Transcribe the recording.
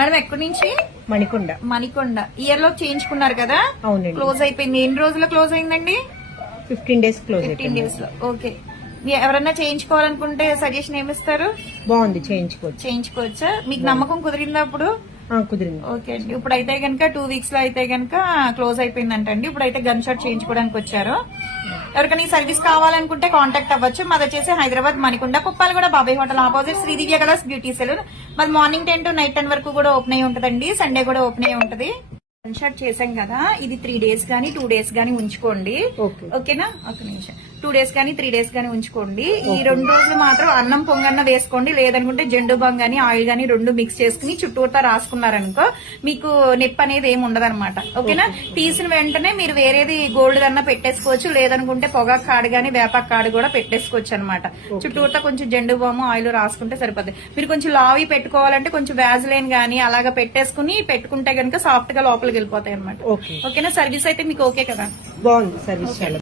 Madam ఎక్కడి నుంచి? Manikonda. Manikonda. Year లో చేయించుకున్నారు కదా? అవునండి. క్లోజ్ అయిపోయింది. ఎన్ని రోజుల్లో క్లోజ్ అయిందండి? 15 days క్లోజ్. 15 days లో. ఓకే. ఎవరన్నా చేయించుకోవాలనుకుంటే సజెషన్ ఏమిస్తారు? బాగుంది, చేయించుకోవచ్చా? మీకు నమ్మకం కుదిరిందా అప్పుడు? కుదిరింది. ఓకే అండి. ఇప్పుడు అయితే గనక 2 weeks లో అయితే గనక క్లోజ్ అయిపోయిందంటండి. ఇప్పుడు అయితే గన్ షాట్ చేయించుకోవడానికి వచ్చారు. ఎవరికైనా ఈ సర్వీస్ కావాలనుకుంటే కాంటాక్ట్ అవ్వచ్చు. మాది వచ్చేసి హైదరాబాద్ మణికొండ, కుప్పాలు కూడా Babai hotel opposite Sridivya colours beauty salon. మాది మార్నింగ్ 10 to నైట్ 10 వరకు కూడా ఓపెన్ అయి ఉంటదండి. సండే కూడా ఓపెన్ అయి ఉంటది. గన్ షాట్ చేసాం కదా, ఇది 3 days గానీ 2 days గానీ ఉంచుకోండి. ఓకేనా? ఒక నిమిషం. 2 days గానీ 3 days గానీ ఉంచుకోండి. ఈ 2 రోజులు మాత్రం అన్నం పొంగన్న వేసుకోండి. లేదనుకుంటే జెండు బాంగ్ గానీ ఆయిల్ గానీ 2 మిక్స్ చేసుకుని చుట్టూతా రాసుకున్నారనుకో మీకు నొప్పి అనేది ఏమి ఉండదన్నమాట. ఓకేనా? తీసిన వెంటనే మీరు వేరేది గోల్డ్ కన్నా పెట్టేసుకోవచ్చు. లేదనుకుంటే పొగాకు కాడు గానీ వేపాకు కాడు కూడా పెట్టేసుకోవచ్చు అనమాట. చుట్టూతా కొంచెం జెండు బాము ఆయిల్ రాసుకుంటే సరిపోద్ది. మీరు కొంచెం లావి పెట్టుకోవాలంటే కొంచెం వ్యాజ్లైన్ గానీ అలాగా పెట్టేసుకుని పెట్టుకుంటే గనుక సాఫ్ట్ గా లోపలికి వెళ్ళిపోతాయి అనమాట. ఓకేనా? సర్వీస్ అయితే మీకు ఓకే కదా? బాగుంది సర్వీస్.